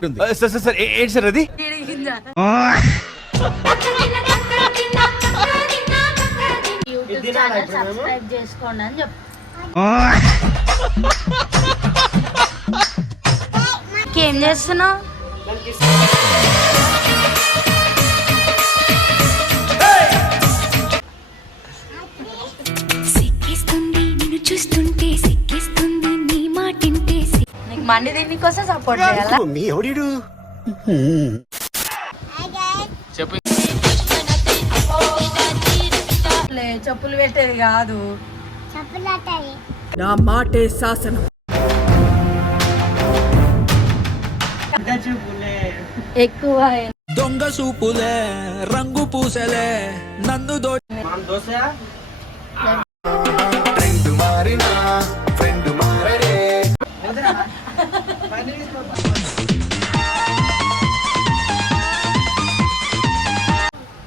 Sir ఏంటి sir అది? YouTube channel subscribe చేసుకోండి అని చెప్పు. ఏం చేస్తున్నావు? చూస్తుంటే సిక్కిస్తుంది నీ మాటింటే నీకు మండి దీని కోసం సపోర్ట్ చేయాలా? చెప్పు. చెప్పులు పెట్టేది కాదు, నా మాటే శాసనం. ఎక్కువ దొంగ సూపులే రంగు పూసలే నన్ను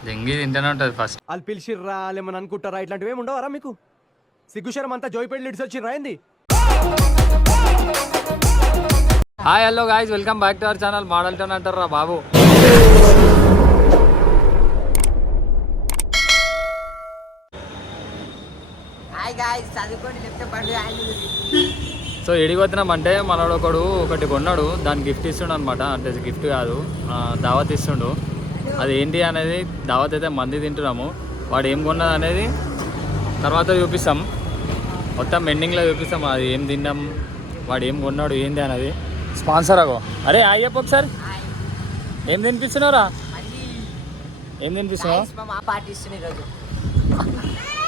దెంగి తింటూనే ఉంటుంది ఫస్ట్. వాళ్ళు పిలిచిర్రా ఏమని అనుకుంటారా? ఇట్లాంటివి ఏమి ఉండవరా మీకు? సిగ్గుశరం అంతా జోయిపేట లిడ్స్ వచ్చిర్రా ఏంది? Hi hello guys, welcome back to our channel model town అంటారా బాబు. సో ఎడిగిపోతున్నామంటే మనోడు ఒకటి కొన్నాడు, దాని గిఫ్ట్ ఇస్తుండు అనమాట. అంటే గిఫ్ట్ కాదు, దావత్ ఇస్తుండు. అది ఏంటి అనేది దావత్ అయితే మంది తింటున్నాము. వాడు ఏం కొన్నది అనేది తర్వాత చూపిస్తాం, మొత్తం ఎండింగ్లో చూపిస్తాం. అది ఏం తిన్నాం, వాడు ఏం కొన్నాడు ఏంటి అనేది. స్పాన్సర్ అగో, అరే అయ్యప్ప ఒకసారి ఏం తినిపిస్తున్నావురా? ఏం తినిపిస్తున్నావు?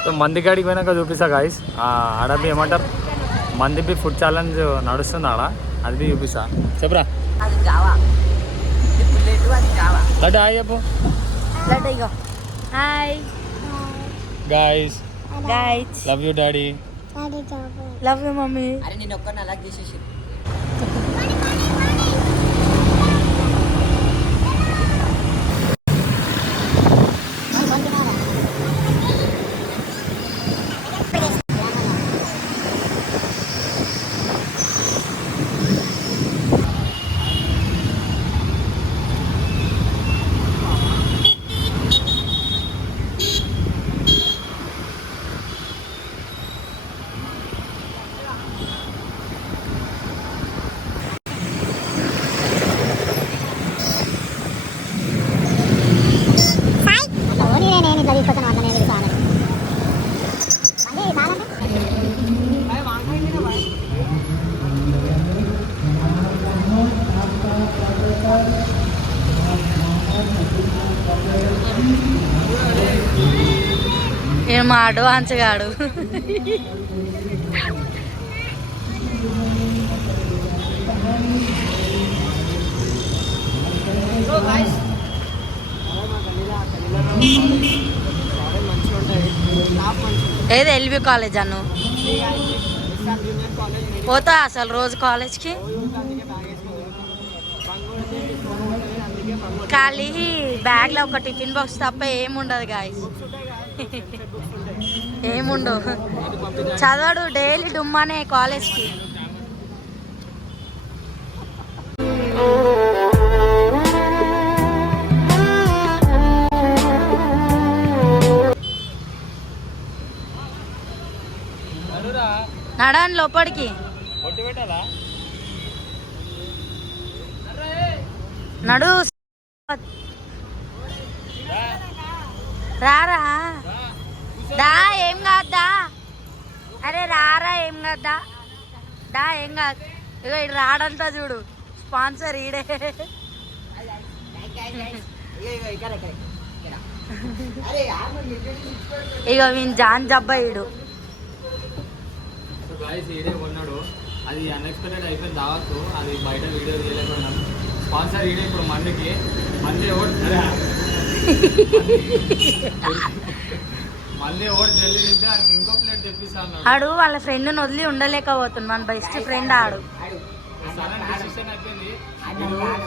సో మంది కాడికి పోయినాక చూపిస్తా గాయస్. ఆడబి ఏమంటారు, మందిపి ఫుడ్ ఛాలెంజ్ నడుస్తుంది ఆడ, అది చూపిస్తా. చెప్పరా లడ్డు హాయ్ చెప్పు. Hi guys, love you daddy, love you mummy. మా అడ్వాన్స్ గాడు ఏది ఎల్బీ కాలేజ్ అను పోతా అసలు రోజు కాలేజ్కి ఖాళీ బ్యాగ్లో ఒక టిఫిన్ బాక్స్ తప్ప ఏముండదు గాయస్, ఏముండవు. చదవడు, డైలీ డుమ్మానే కాలేజ్కి. నడని లోపలికి నడు, రారా దా, ఏం కాద్దా? అరే రారా, ఏం కాద్దా? దా, ఏం కాదు. ఇక ఇటు రాడంతా చూడు, స్పాన్సర్ ఈడే. ఇక వీని జాన్ జబ్బాయిడు కొన్నాడు. అది అన్ఎక్స్పెక్టెడ్ అయిపోయింది దావత్తు, అది బయట వీడియో చేయలేకున్నాం. స్పాన్సర్ ఈడే ఇప్పుడు మందికి మళ్ళీ ఓడి జల్లి తింటే ఇంకో ప్లేట్ తెప్పిస్తాను. ఆడు వాళ్ళ ఫ్రెండ్ని వదిలి ఉండలేకపోతుంది, మన బెస్ట్ ఫ్రెండ్ ఆడు. సడన్ డిసిషన్ అయిపోయింది,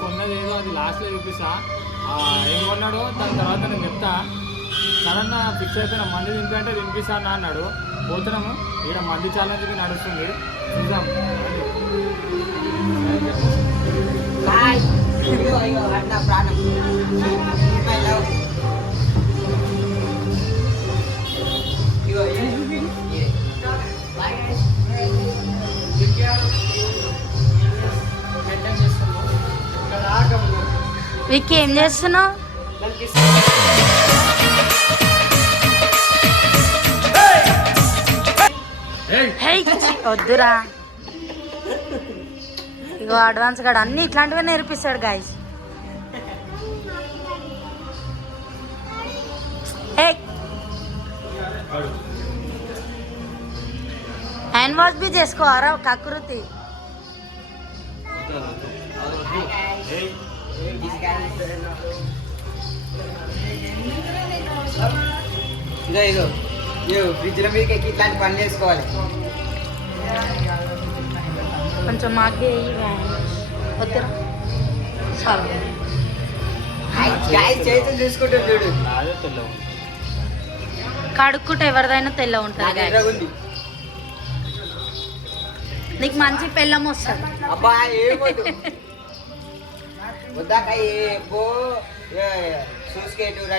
కొన్నది ఏదో అది లాస్ట్లో చూపిస్తా. ఏం కొన్నాడో దాని తర్వాత నేను చెప్తా. సడన్ ఫిక్స్ అయిపోయినా మంది తింటే తినిపిస్తాను అన్నాడు. పోతున్నాము, ఇక్కడ మంది ఛాలెంజ్కి నడుస్తుంది, చూద్దాం. విక్కీ ఏం చేస్తున్నావు? వద్దురా. ఇగో అడ్వాన్స్ గాడు అన్ని ఇట్లాంటివే నేర్పిస్తాడు గాయస్. హ్యాండ్ వాష్ బి చేసుకోవారా కకృతి. ఫ్రిడ్జ్ లో మీకు ఇట్లాంటి పనులు వేసుకోవాలి. కొంచెం మాకే వద్దురా చాలు. చేతులు చూసుకుంటుంది చూడు. కడుక్కుంటే ఎవరిదైనా తెల్ల ఉంటుంది. నీకు మంచి పెళ్ళం వస్తుంది. అబ్బా ఏమొద్దు వద్దాక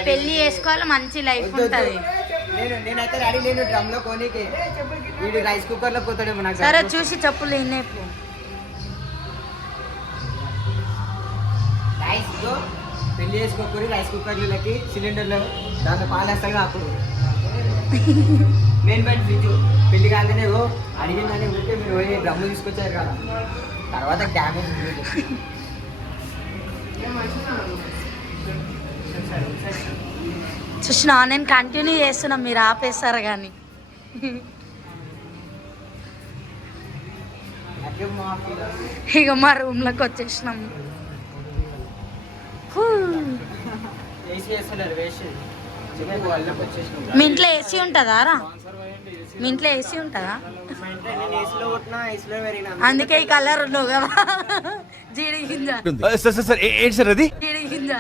పెళ్లి చేసుకోవాలి, మంచి లైఫ్ ఉంటుంది. నేనైతే రెడీ లేను డ్రమ్ లో కోనికి. వీడు రైస్ కుక్కర్ లో పోతాడేమో నాకు. సరే చూసి చెప్పులు ఇన్నేపు. రైస్ పెళ్లి చేసుకోకూరి రైస్ కుక్కర్లకి సిలిండర్లో దాంట్లో పాలేస్తాగా అప్పుడు మెయిన్ పాయింట్ ఫ్రిడ్జ్ పెళ్లి కాగానే అడిగిందని ఉంటే మీరు పోయి డ్రమ్ము తీసుకొచ్చారు కదా, తర్వాత డ్యామేజ్. చూసినా నేను కంటిన్యూ చేస్తున్నా, మీరు ఆపేస్తారు కానీ. ఇక మా రూమ్లోకి వచ్చేసినాం. మీ ఇంట్లో ఏసీ ఉంటుందా రా? మీ ఇంట్లో ఏసీ ఉంటుందా? అందుకే ఈ కలర్ ఉండవు కదా. జీడి గింజ జీడి గింజ.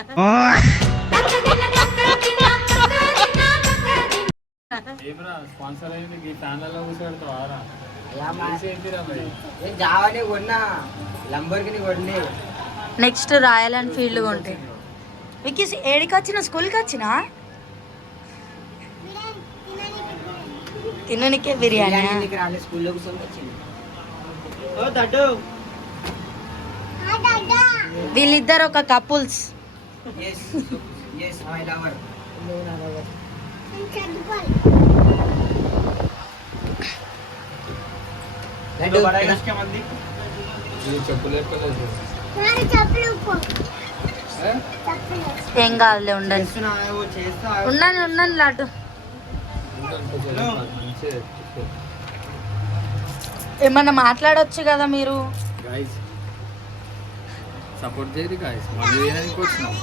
జావాని కొన్నా, లంబర్గిని కొన్నే. నెక్స్ట్ రాయల్ ఎన్ఫీల్డ్ కొంటే. విక్కీ ఏడికి వచ్చిన? స్కూల్కి వచ్చినా తిననికే బిర్యానీ. స్కూల్లో కూర్చొని వచ్చింది. వీళ్ళిద్దరు ఒక కపుల్స్. ఏం కాదులే, ఉండండి ఉండండి ఉండండి. లాటు ఏమన్నా మాట్లాడొచ్చు కదా మీరు. సపోర్ట్ చేయరు గాయ్స్, మంది తినడానికి వచ్చినాం.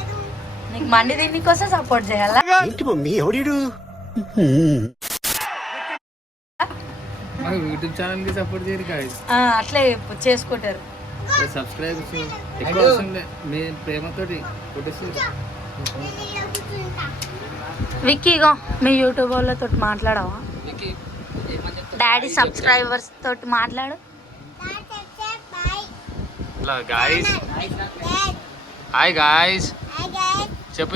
నీకు మండి దీని కోసం సపోర్ట్ చేయాలా? యూట్యూబ్ ఛానల్ కి సపోర్ట్ చేయరు గాయ్స్. అట్లే చేసుకుంటారు. సబ్స్క్రైబర్స్ ఎక్కువ అవసరం లేదు, మీ ప్రేమతోటి కొట్టేస్తారు. విక్కీ ఇగో మీ యూట్యూబ్ వాళ్ళతో మాట్లాడవా? డాడీ సబ్స్క్రైబర్స్ తోటి మాట్లాడు. గాయ్స్ హాయ్ గాయ్స్ చెప్పు.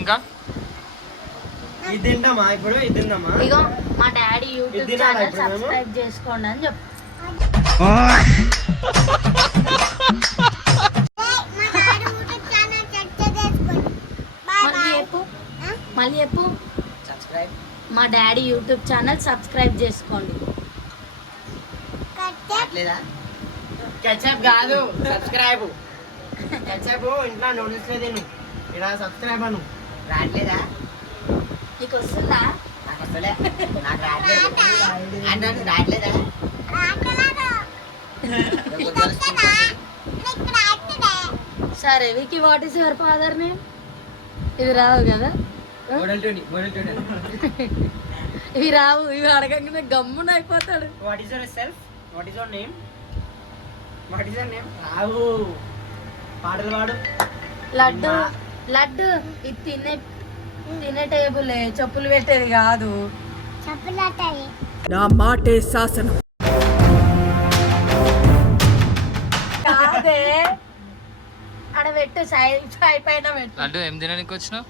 ఇంకా ఇగో మా డాడీ యూట్యూబ్ ఛానల్ సబ్స్క్రైబ్ చేసుకోండి అని చెప్పు. మళ్ళీ చెప్పు. మా డాడీ యూట్యూబ్ ఛానల్ సబ్స్క్రైబ్ చేసుకోండి. కెచప్ కాదు, సబ్స్క్రైబ్. కెచప్ ఇంట్లో నూడిల్స్ లేదు, ఇలా సబ్స్క్రైబ్ అను. రావట్లేదా? నీకు వస్తుందా? నాకు వస్తలే, నాకు రావట్లేదు. రావట్లేదా? సరే Vicky, what is your father name? ఇది రావు కదా, ఇవి రావు. ఇవి అడగంగానే గమ్మున అయిపోతాడు. What is your self? What is your name? What is your name? రావు, పాటలు పాడు. లడ్డు లడ్డు ఇది తినే టేబుల్, చెప్పులు పెట్టేది కాదు. నా మాటే శాసనం. ఆడ పెట్టు సాయి పైన పెట్టు. లడ్డు ఏం తినడానికి వచ్చినావు?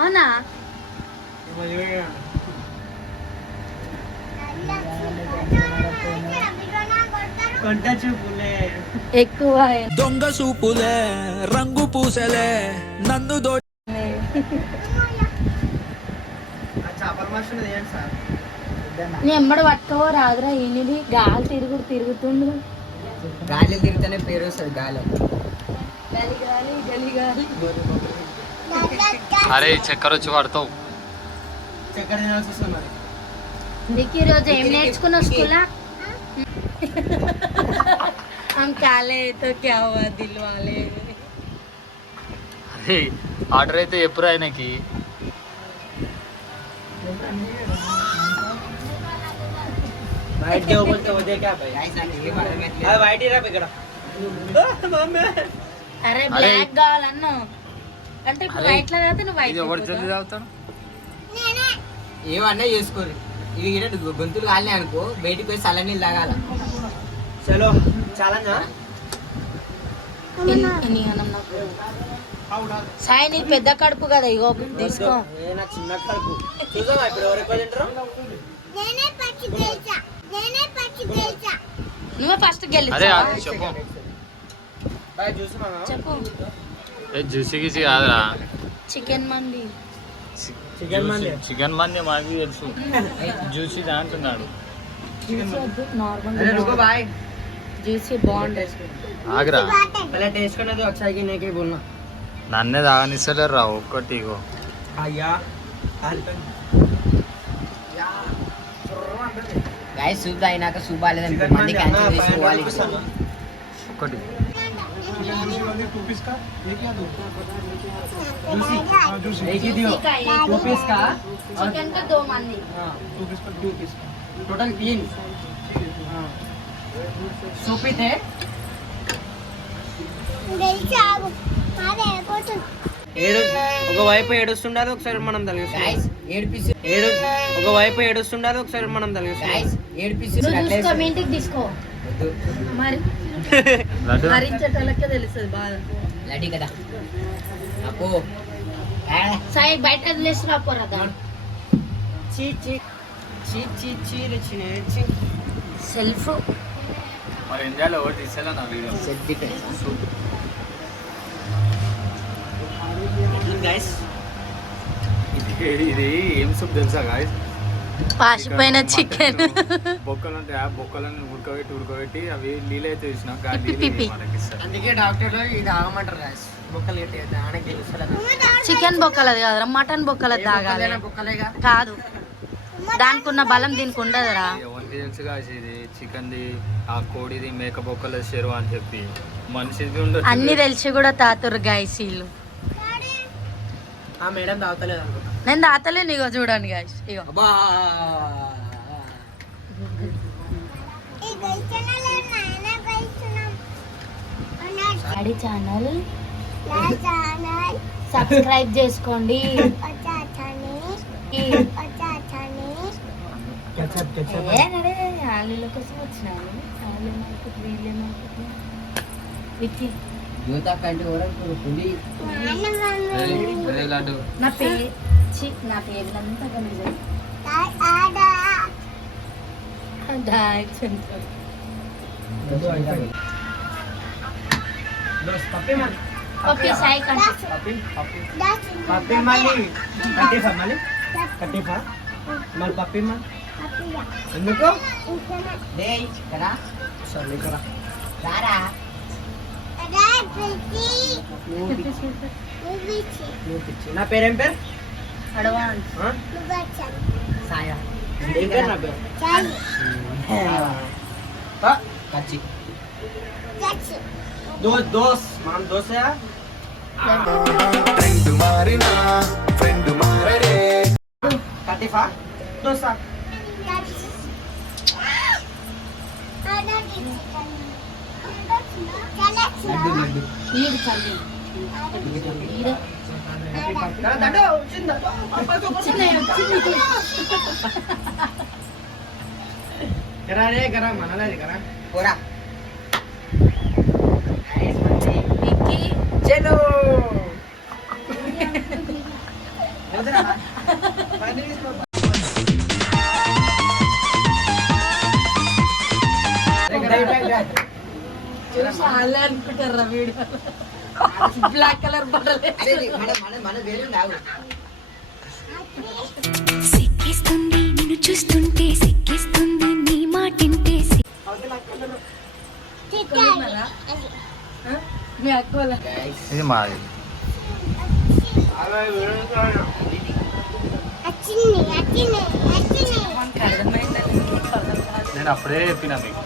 అవునా? కొంట చూపులే ఎక్కువ దొంగ సూపులే రంగు పూసలే నన్ను దో చేపల మనుషులు ఏంటి సార్? నీ ఎమ్మడి పట్టుకో రాదురా. ఈయనది గాలి తిరుగుతుండు. గాలి తిరిగితేనే పేరు వస్తుంది గాలి. గలి గాలి గలి గాలి. అరే చక్కెర వచ్చి పడతావు. చక్కెర తినాల్సి వస్తుంది మరి. నీకు ఈరోజు ఏం నేర్చుకున్నావు స్కూల్లో? हम काले तो क्या हुआ दिल वाले. అరే ఆర్డర్ అయితే ఎప్పుడు ఆయనకి वाइट क्या बोलते हो? क्या भाई वाइट ही रहा ఇక్కడ. అరే బ్లాక్ కావాలన్నా అంటే ఇప్పుడు వైట్ లో తాగితే నువ్వు ఇది ఎవరు వైట్ జల్దీ తాగుతాడు? ఏమన్నా చేసుకోరు. ఇవి గిట గొంతులు కాలే అనుకో, బయటికి పోయి చల్ల నీళ్ళు తాగాల. చలో ఛాలెంజ్. సాయి నీకు పెద్ద కడుపు కదా, ఇగో తీసుకో. నా చిన్న కడుపు చూసావా ఇప్పుడు ఎవరు ఎక్కువ తింటారు? నువ్వే ఫస్ట్ అరే గెలిచా. చెప్పు. బాయ్ చూస్తున్నావా? చెప్పు. జ్యూసీ గీసీ కాదురా, చికెన్ మండి. చికెన్ మంది మాకు తెలుసు. జ్యూసీ అంటున్నాడు. అరే रुको भाई, జ్యూసీ బాగుంటుంది. ఆగరా, पहले टेस्ट करने दो अक्षय की नहीं के बोलना. నన్నే తాగనిస్తలేరు రా ఒక్కటి. ఇగో आया गाइस सूप दाइना का सूप वाले दिन मंदी कैंसिल हुई सूप वाली ఒక్కటి. एक ही दियो 2 पीस का చికెన్ కా 2 మంది. हां 2 पीस का 2 पीस टोटल 3 हां सूप ही थे. ఏడు ఒకవైపు ఏడుస్తుండాలి, ఒకసారి మనం తలిగిస్తాం. ఒకవైపు ఏడుస్తుండాలి, ఒకసారి మనం తలిగిస్తాం. నువ్వు చూసుకో, మీ ఇంటికి తీసుకో. మరి లడ్డు భరించేటోళ్ళకే తెలుస్తుంది బాధ. లడ్డీ కదా అప్పు. సాయి బయట వదిలేసి రాపోరాదా. చీ చీ చీ చీ చీ రిచి చీ సెల్ఫ్ మరి ఏం చేయాలి? ఒకటి తీసేలా నా వీడియో. గైస్ ఇది ఏం సూప్ తెలుసా గాయస్? పాసిపోయిన చికెన్. బొక్కలు ఉంటాయి, ఆ బొక్కలను ఉడకబెట్టి అవి నీళ్ళైతే తీసిన పిప్పి. మనకి ఇస్తారు. అందుకే డాక్టర్ ఇది ఆగమంటారు గైస్. బొక్కలు అయితే ఆనకి తెలుస్తలేదు. చికెన్ బొక్కలది కాదురా, మటన్ బొక్కలది తాగాలి. బొక్కలేగా కాదు, దానికి ఉన్న బలం దీనికి ఉండదురా. ఎవరికి తెలుసు గాయస్ ఇది చికెన్ది, ఆ కోడిది, మేక బొక్కల చెరువు అని చెప్పి మనిషిది ఉండదు. అన్ని తెలిసి కూడా తాతురు గాయస్ వీళ్ళు. ఆ మేడం తాగుతలేదు అనుకుంటా. నేను తాతలే నీగో చూడండి గాయస్. ఇగో అబ్బా డాడీ ఛానల్ సబ్స్క్రైబ్ చేసుకోండి. ఆలీల కోసం వచ్చినాను. యూతా కంటే పులి లడ్డు నా పేర్లంతా కలిసి ఓకే సాయి కంటే పప్పి మళ్ళీ కట్టిఫా మళ్ళీ పప్పి మళ్ళీ ఎందుకు కదా సరే కదా రారా. నా పేరేం పేరు? అడ్వాన్స్ సాయా. ఏం పేరు నా పేరు? కచ్చి దోస్ మనం దోశ కటిఫా దోశ. ఈడు చల్లి ఈడ करा रे करा मनाला रे करा पोरा విక్కీ चलो చూసి వాళ్ళే అనుకుంటారా వీడియో బ్లాక్ కలర్ బట్టలు సిక్కిస్తుంది నిన్ను చూస్తుంటే సిక్కిస్తుంది నీ మాటింటే మీ అక్క వాళ్ళ ఇది మాది నేను అప్పుడే చెప్పినా మీకు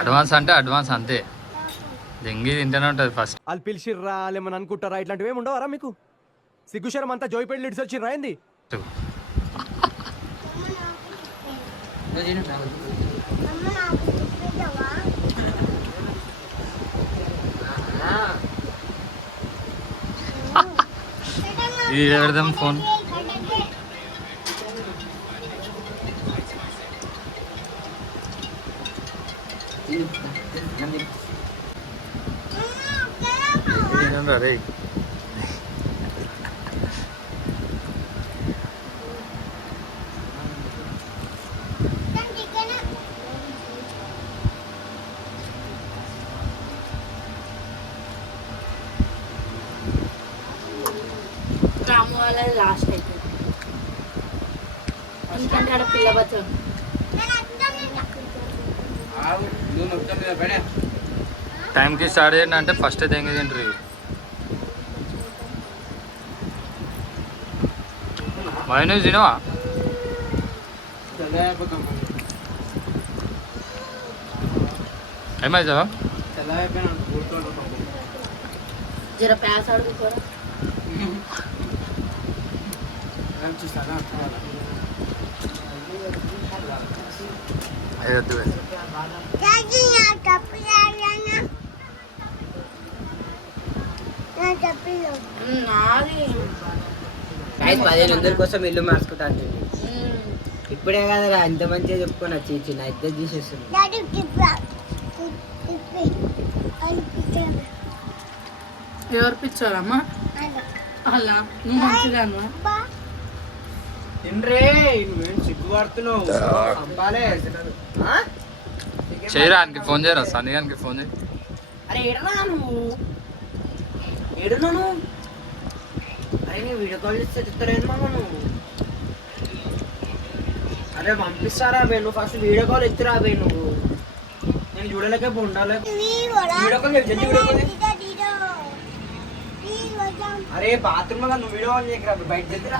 అడ్వాన్స్ అంటే అడ్వాన్స్ అంతే దెంగి తింటూనే ఉంటుంది ఫస్ట్. వాళ్ళు పిలిచిర్రా వాళ్ళు ఏమని అనుకుంటారా ఇట్లాంటివి ఏమి ఉండవరా మీకు? సిగ్గుశరం అంతా జోయిపేట లిడ్స్ వచ్చి రాయింది. ఇది పెడదాం ఫోన్. రే రాము వాళ్ళది లాస్ట్ అయితే ఎందుకంటే ఆడ పిల్ల బచ్చం టైంకి స్టార్ట్ చేయండి అంటే ఫస్ట్ దెంగి తింటారు. మైనస్ తినవా? ఏమైతుందా? జర ప్యాస్ అడుగుతారా వద్దు నాది 1500 కోసం ఇల్లు మార్చుకుంటా అంటుంది. ఇప్పుడే కదరా ఇంత మంచిగా చెప్పుకొని వచ్చి ఇచ్చి నా ఇద్దరు తీసేస్తుంది. ఎవరు పిచ్చారమ్మా అలా నువ్వు మంచిదాను తినరే నువ్వేం సిగ్గుపడుతున్నావు. చంపాలే. చేయరా ఆయనకి ఫోన్ చేయరా? సన్నీ గారికి ఫోన్ చేయి. అరే ఎడనా నువ్వు ఎడున్నాను? అరే నీ వీడియో కాల్ చేస్తే చెప్తారేం మామ నువ్వు? అరే పంపిస్తారా బే నువ్వు ఫస్ట్ వీడియో కాల్ ఎత్తురా బే నువ్వు. నేను చూడలేక ఉండాలి. వీడియో కాల్ జల్దీ వీడియో కాల్. అరే బాత్రూమ్ లో నువ్వు వీడియో కాల్ చేయకరా బయట జల్దీ రా.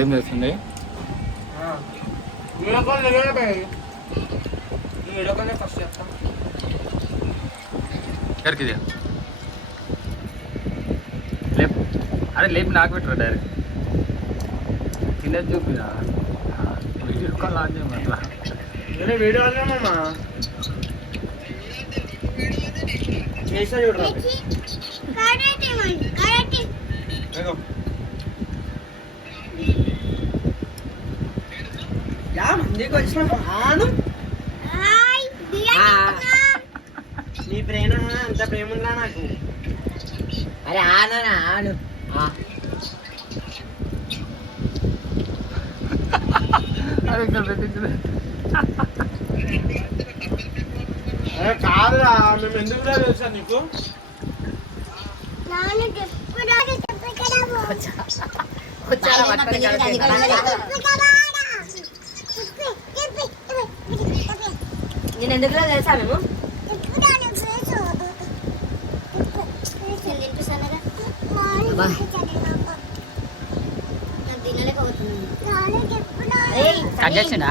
ఏం చేస్తుంది? వీడియో కాల్ చేయరా బే. నువ్వు వీడియో కాల్ ఫస్ట్ చెప్తా. ఎక్కడికి ఇది? లేపు. అరే లేపు నాకు పెట్టరా డైరెక్ట్ తినేది చూపిరా. వీడియో కాల్ ఆన్ చేయమని అట్లా నేను వీడియో అన్నామమ్మా చేసా చూడరా. యా మందికి వచ్చిన ఆను నీ ప్రేమ అంత ప్రేమ ఉందా నాకు? అరే ఆను ఆను అరే కాదురా మేము ఎందుకు తెలుసా నీకు? నేను ఎందుకు తెలుసా మేము కట్ చేసిండా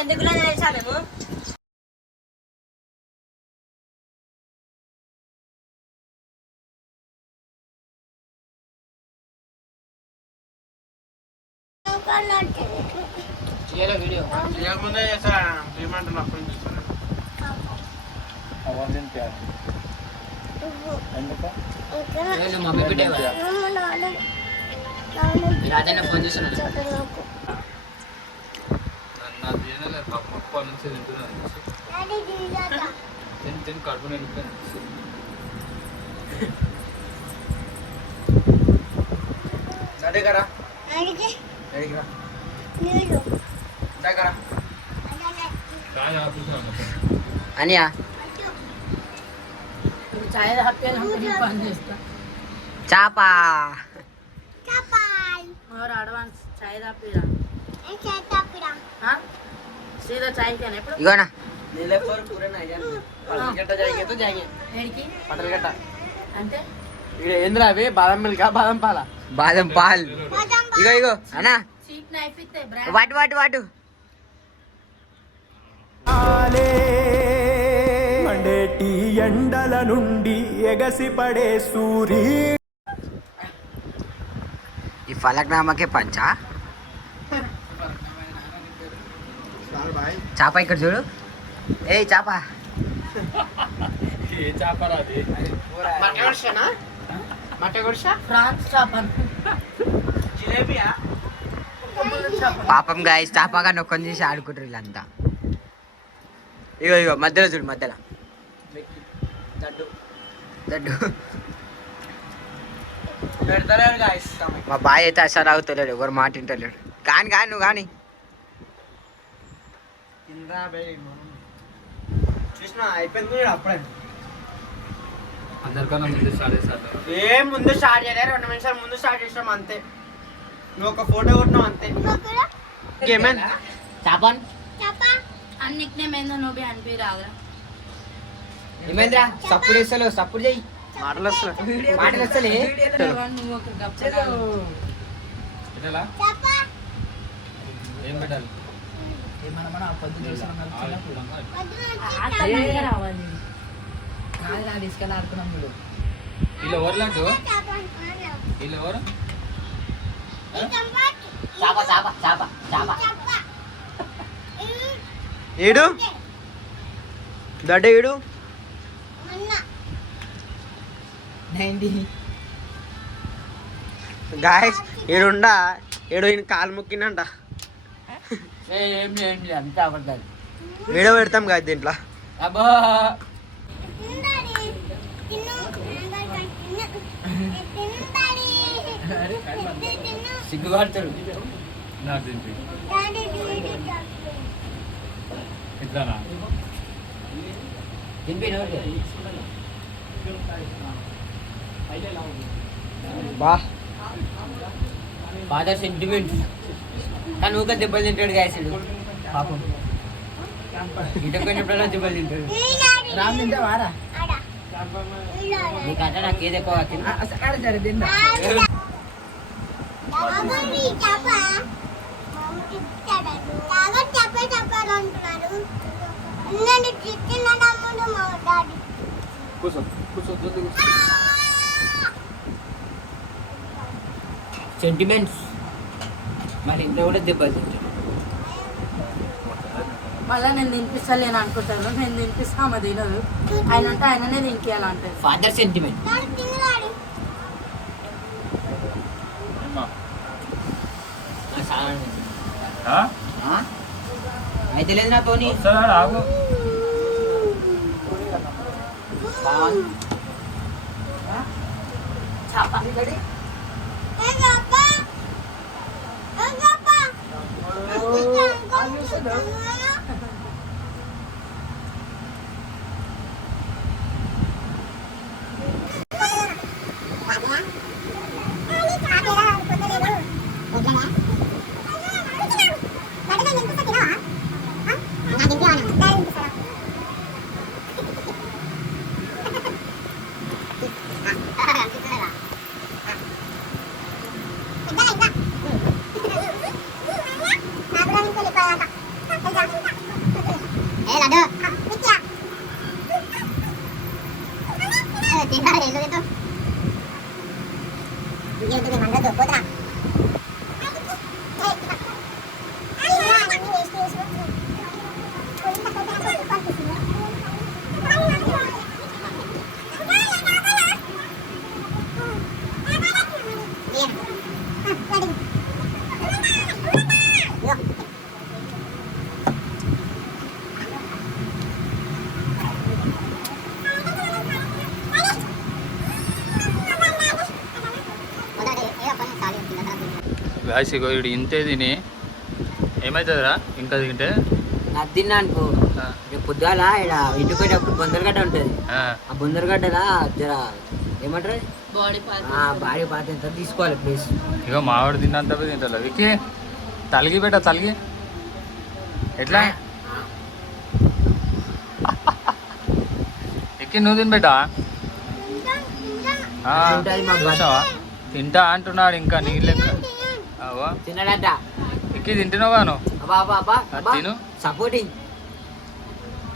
ఎందుకు తెలుసా మేము వీడియో మమ్మీ బిడ్డ రాజన్న ఫోన్ చేస్తున్నాడు కడుపు దగ్గర అనియా చాపా ఇగోనా ఏంద్రా అవి బాదం మిల్క్ బాదం పాల బాదం పాల్ ఇగో ఇగో అన్నా వాటు వాటు వాటు మండేటి ఎండల నుండి ఎగసిపడే సూరి ఈ ఫలక్నామాకే పంచా చాప ఇక్కడ చూడు ఏ చాప ఏ చేపరా అది పాపం గాయస్ చాపగా నొక్కని చేసి ఆడుకుంటారు వీళ్ళంతా ఇగో ఇగో మధ్యలో చూడు మధ్యలో దడ్డు మా బాయ్ అయితే అసలు అవుతలేడు ఎవరు మాట వింటలేడు కానీ కానీ నువ్వు కానీ చూసినా అయిపోయింది అప్పుడే అందరికన్నా ముందు స్టార్ట్ చేస్తారు ఏం ముందు స్టార్ట్ చేయలే 2 నిమిషాలు ముందు స్టార్ట్ చేసినాం అంతే నువ్వు ఒక ఫోటో కొట్టినావు అంతే ఇంకేమైంది చాపన్ అన్నిటినే ఏందో నువ్వు అనిపి రాదురా ఏమైందిరా సప్పుడు వేస్తలేవు సప్పుడు చెయ్యి మాటలు వస్తా మాటలు వస్తలే నువ్వు ఒక గప్ప పెట్టాలా ఏం పెట్టాలి రావాలి వీళ్ళు ఎవరులంటూ వీళ్ళు ఎవరు చాప చాప చాప చాప ఏడు దడ్డ ఏడు గాయస్ ఏడుండా ఏడు ఈయన కాలు మొక్కినంట అంతా అబద్ధాలు వీడియో పెడతాం కదా దీంట్లో అబ్బా సిగ్గుపడతారు నాకు తింపి ఇట్లానా తింపి బా ఫాదర్ సెంటిమెంట్ కానీ ఊక దెబ్బలు తింటాడు గాయసుడు పాపం ఇట కొంచెం దెబ్బలు తింటాడు నీకంటే నాకు ఏది ఎక్కువ సెంటిమెంట్స్ మరి ఇంట్లో కూడా దెబ్బలు తింటాడు మళ్ళీ నేను తినిపిస్తలేను అనుకుంటాను నేను తినిపిస్తా ఆమె తినదు ఆయన అంటే ఆయననే తినిపించాలంటారు ఫాదర్ సెంటిమెంట్ అయితే లేదు నాతోని ఆగు చాప గాయస్ ఇగో ఇడు ఇంతే తిని ఏమవుతుందిరా ఇంకా తింటే నాకు తిన్నా అనుకో రేపు పొద్దుగాల ఇక్కడ ఇంటికి పోయేటప్పుడు బొందరగడ్డ ఉంటుంది ఆ బొందరగడ్డలా జర ఏమంటారు బాడీ పాత ఎంత తీసుకోవాలి ప్లీజ్. ఇగో మావాడు తిన్నంత తింటా వికి తలిగి పెట్ట తలిగి ఎట్లా ఎక్కి నువ్వు తిని పెట్టా చూసావా తింటా అంటున్నాడు ఇంకా నీళ్ళు తిన్నాడట ఎక్కి తింటున్నావా తిను సపోర్టింగ్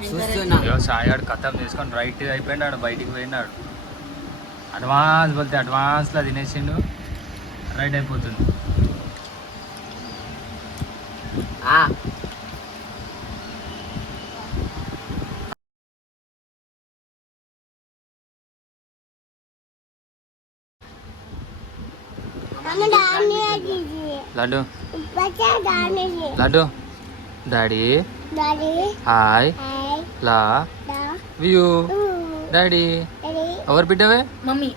చూస్తున్నా. సాయాడు కథం తీసుకొని రైట్ అయిపోయినాడు బయటికి పోయినాడు అడ్వాన్స్ పోతే అడ్వాన్స్లో తినేసిండు రైట్ అయిపోతుంది. లడ్డు లడ్డు డాడీ హాయ్ లా వ్యూ డాడీ ఎవరు బిడ్డవే మమ్మీ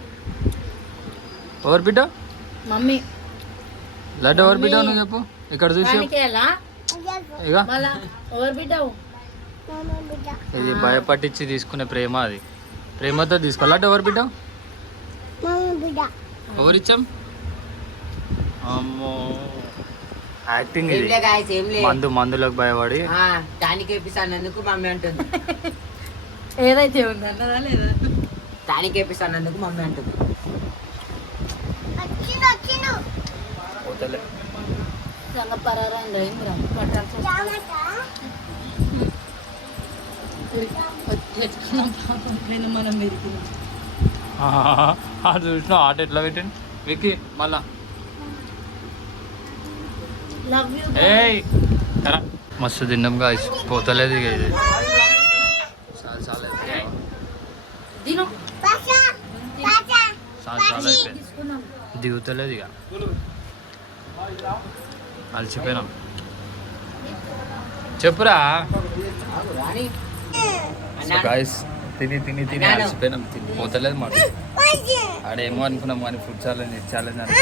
ఎవరు బిడ్డ మమ్మీ లడ్డు ఎవరు బిడ్డ నువ్వు చెప్పు ఇక్కడ చూసి ఇక ఎవరు బిడ్డవు ఇది భయపట్టించి తీసుకునే ప్రేమ అది ప్రేమతో తీసుకో లడ్డు ఎవరు బిడ్డ ఎవరిచ్చాం అమ్మో యాక్టింగ్ ఇది మందులోకి భయపడి టానిక్ వేపిస్తానందుకు మమ్మీ అంటుంది. ఏదైతే ఉంది అన్నదా లేదా టానిక్ వేపిస్తానందుకు మమ్మీ అంటుంది. చూసిన ఆట ఎట్లా పెట్టండి వికి మళ్ళా ఏయ్ మస్తు తిన్నాం గాయస్ పోతలేదు ఇక ఇది చాలా చాలా అయిపోయింది దిగుతలేదు ఇక అలసిపోయినాం చెప్పురా గాయస్ తిని తిని తిని అలసిపోయినాం తిని పోతలేదు మాట ఆడేమో అనుకున్నాం కానీ ఫుడ్ ఛాలెంజ్ ఛాలెంజ్ అని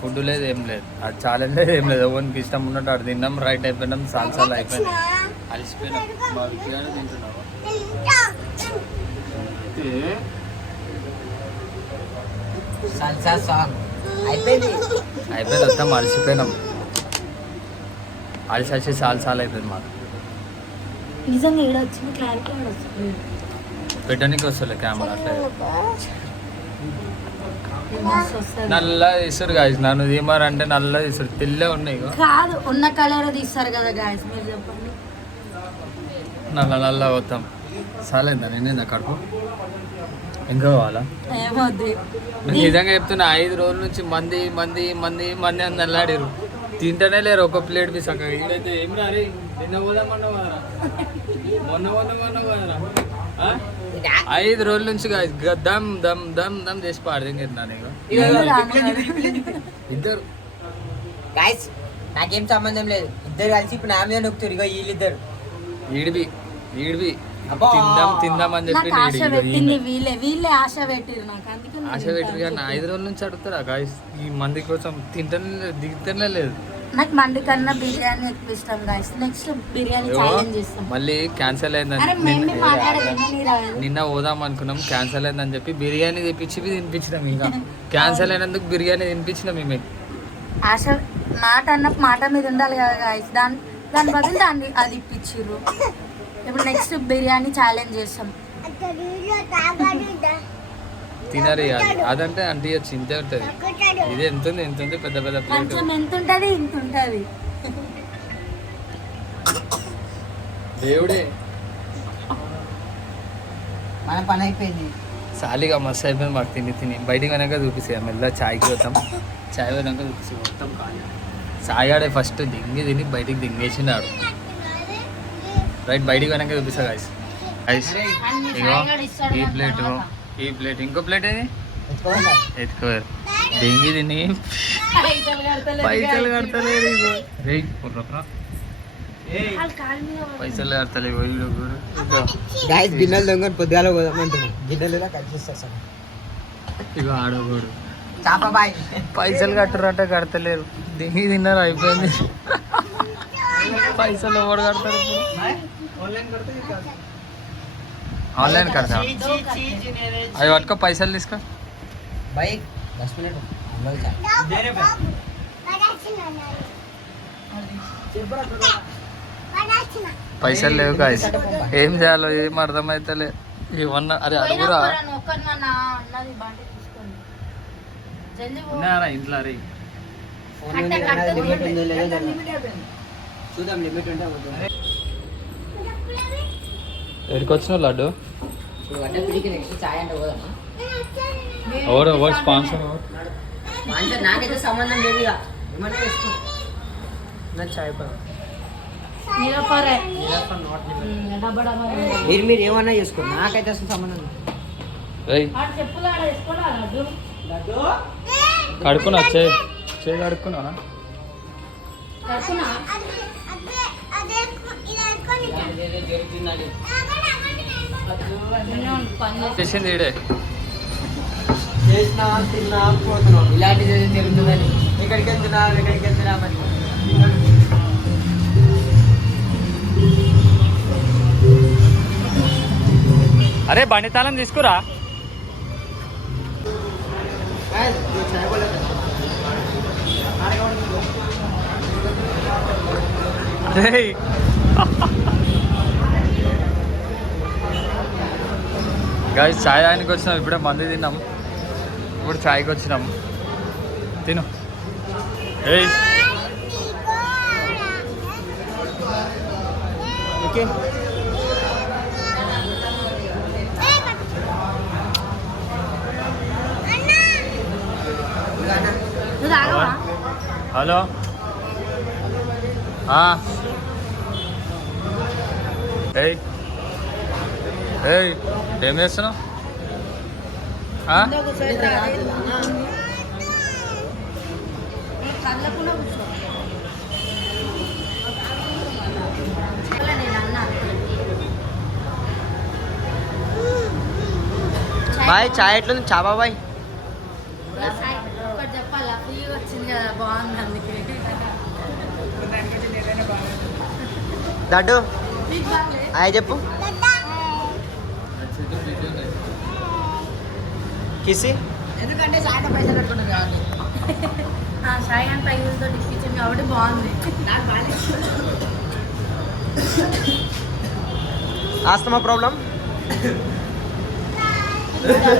ఫుడ్ లేదు ఏం లేదు అది ఛాలెంజ్ లేదు ఏం లేదు ఎవరికి ఇష్టం ఉన్నట్టు ఆడు తిన్నాం రైట్ అయిపోయినాం సాల్సాలు అయిపోయినాయి అలసిపోయినాం మా విజయాన్ని తింటున్నాము అయిపోయింది మొత్తం అలసిపోయినాం అలసి సాల్సాలు అయిపోయింది మాకు నిజంగా ఇక్కడ వచ్చిన క్లారిటీ వస్తుంది పెట్టడానికి వస్తలే కెమెరా అట్లా నల్ల తీస్తారు గాయస్ నన్ను తీమారంటే నల్ల తీస్తారు తెల్లే ఉన్నాయి కాదు ఉన్న కలర్ తీస్తారు కదా గాయస్ మీరు చెప్పండి నల్ల నల్ల పోతాం చాలేదా నేనే కడుపు ఇంకా కావాలా ఏమవుద్ది నిజంగా చెప్తున్నా 5 రోజుల నుంచి మంది మంది మంది మంది అని నల్లాడారు తింటనే లేరు ఒక ప్లేట్ మీ సగం ఇదైతే ఏం రారే నిన్న పోదామన్నా మొన్న పోదారా 5 రోజుల నుంచి దమ్ దమ్ దమ్ దమ్ చేసి పాడదింటున్నాను ఇద్దరు గైస్ నాకేం సంబంధం లేదు ఇద్దరు కలిసి ఇప్పుడు నా మీద నొక్కుతారు ఇక వీళ్ళిద్దరు ఈడివి తిందాం అని చెప్పి ఆశ పెట్టింది వీళ్ళే ఆశ పెట్టిరు నాకు అందుకే ఆశ పెట్టిరు కానీ 5 రోజుల నుంచి అడుగుతారా గాయస్ ఈ మంది కోసం దిగుతనే లేదు నాకు మండి కన్నా బిర్యానీ ఎక్కువ ఇష్టం గాయస్ నెక్స్ట్ బిర్యానీ ఛాలెంజ్ చేస్తాం మళ్ళీ క్యాన్సిల్ అయిందని నిన్న పోదాం అనుకున్నాం క్యాన్సిల్ అయిందని చెప్పి బిర్యానీ తెప్పించి తినిపించినాం ఇంకా క్యాన్సిల్ అయినందుకు బిర్యానీ తినిపించినాం మేమే ఆశ మాట అన్నప్పుడు మాట మీద ఉండాలి కదా గాయస్ దాని బదులు దాన్ని అది ఇప్పించిర్రు ఇప్పుడు నెక్స్ట్ బిర్యానీ ఛాలెంజ్ చేస్తాం తినరు అదంటే అంటే చింతే ఉంటుంది ఇది ఎంత ఉంది పెద్ద పెద్ద ప్లేట్ కొంచెం ఎంత ఉంటుంది ఇంత ఉంటుంది దేవుడే మన పని అయిపోయింది. సాలిగా మస్తు అయిపోయింది మాకు తిని బయటికి వెనక చూపిస్తాయి మెల్ల చాయ్కి పోతాం. చాయ్ పోయినాక చూపిస్తాయి మొత్తం కాదు. చాయ్ ఆడే ఫస్ట్ తిని బయటికి దింగేసినాడు. రైట్ బయటికి వెనక చూపిస్తా గాయస్. గాయస్ ఇగో ఈ ప్లేట్ ఇంకో ప్లేట్ ఏది ఎత్తుకోరు దింగి తిని పైసలు కడతలేరు. ఇగో రే పైసలు కడతలేవు. గాయస్ గిన్నెలు దొంగ పొద్దుగాల పోదామంటున్నా. గిన్నెలు కట్ చేస్తా. ఇగో ఆడోగోడు చాప బాయ్ పైసలు కట్టరంటే కడతలేరు. దిగి తిన్నారు అయిపోయింది. పైసలు ఎవరు కడతారు? ఆన్లైన్ కడతా అవి పట్టుకో పైసలు తీసుకో. బైక్ 10 మినిట్ పైసలు లేవు గాయస్. ఏం చేయాలో ఏం అర్థమైతలే. ఇవన్నా అరే అడుగురా ఉన్నారా ఇంట్లో? అరే చూద్దాం లిమిట్ ఉంటే ఎక్కడికి వచ్చినావు లడ్డు? నెక్స్ట్ చాయ్ అంటే పోదామా? ఎవరు స్పాన్సర్? నాకైతే సంబంధం లేదు. ఇక ఏమన్నా చేసుకో. నాకు చాయ్ మీరు ఏమన్నా చేసుకోండి. నాకైతే అసలు సంబంధం లేదు. కడుక్కున్నా చేయి కడుక్కున్నా. చేసింది ఈడే చేసినా తిన్నా పోతున్నాం. ఇలాంటిది జరుగుతుందని ఎక్కడికి వెళ్తున్నామని. అరే బండి తాళం తీసుకురా. గాయస్ చాయ్ ఆయనకి వచ్చినాం. ఇప్పుడే మంది తిన్నాం. ఇప్పుడు చాయ్కి వచ్చినాం. తిను. ఏయ్ ఓకే హలో ఏయ్ ఏయ్ ఏం చేస్తున్నావు? బాయ్ చాయ్ ఎట్లుంది? చాబా బాయ్ చెప్పాలా ఫ్రీగా వచ్చింది కదా బాగుంది. అందుకే దడ్డు హాయ్ చెప్పు. కిసి ఎందుకంటే సాయంత్రం పైసలు పెట్టుకుంటుంది కాబట్టి. సాయి అని పైసలతో ఇప్పించింది కాబట్టి బాగుంది. ఆస్తమా ప్రాబ్లం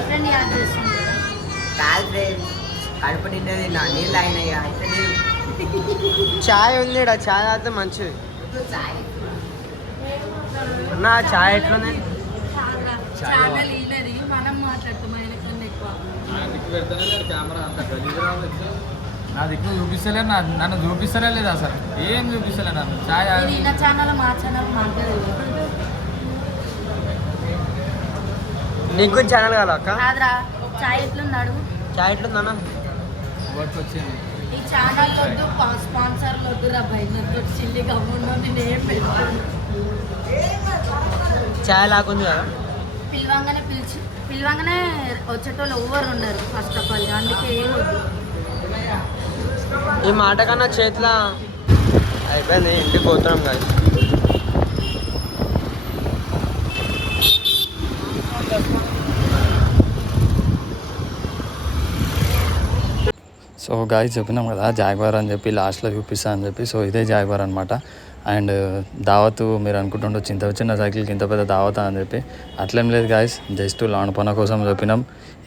ఫ్రెండ్ యాడ్ చేస్తుంది కాదు ఫ్రెండ్స్. కడుపు నిండేది నా నీళ్ళు అయినాయి. చాయ్ ఉంది. చాయ్ అయితే మంచిది. నా చాయ్ ఎట్లుంది? ఛానల్ ఈయనది మనం మాట్లాడుతాం ఆయన కన్నా ఎక్కువ. కెమెరా అంత నా దిక్కు చూపిస్తలే. నన్ను చూపిస్తలే లేదు అసలు. ఏం చూపిస్తలే నన్ను. చాయ్ ఈయన ఛానల్ మా ఛానల్ మాట్లాడలేదు. నీకు ఛానల్ కాదా అక్క? కాదురా చాయ్ ఎట్లున్నాడు? చాయ్ ఎట్లుందన్న? వచ్చింది. ఈ ఛానల్ వద్దు స్పాన్సర్లు వద్దురా భయ్. నాకు వచ్చింది గమ్మున్నా నేను ఏం పెడతాను. చాయ్ లాగుంది కదా. పిలవంగానే వచ్చేటోళ్ళు ఎవరు ఉండరు ఫస్ట్ ఆఫ్ ఆల్. అందుకే ఏం వద్దు. ఈ మాట కన్నా చేతిలో అయిపోయింది. ఇంటికి పోతున్నాం కాదు. సో గాయస్ చెప్పినాం కదా జాగ్వార్ అని చెప్పి లాస్ట్లో చూపిస్తా అని చెప్పి. సో ఇదే జాగ్వార్ అనమాట. అండ్ దావత్ మీరు అనుకుంటుండొచ్చు ఇంత చిన్న సైకిల్కి ఇంత పెద్ద దావత అని చెప్పి. అట్లేం లేదు గాయస్, జస్ట్ లాన్ పన కోసం చెప్పినాం.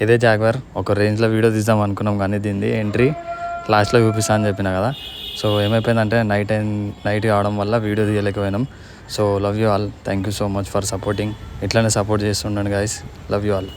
ఇదే జాగ్వార్. ఒక రేంజ్లో వీడియో తీద్దాం అనుకున్నాం కానీ దీన్ని ఎంట్రీ లాస్ట్లో చూపిస్తా అని చెప్పినా కదా. సో ఏమైపోయిందంటే నైట్ కావడం వల్ల వీడియో తీయలేకపోయినాం. So love you all, thank you so much for supporting. ఇట్లానే సపోర్ట్ చేస్తుండండి గైస్, లవ్ యూ ఆల్.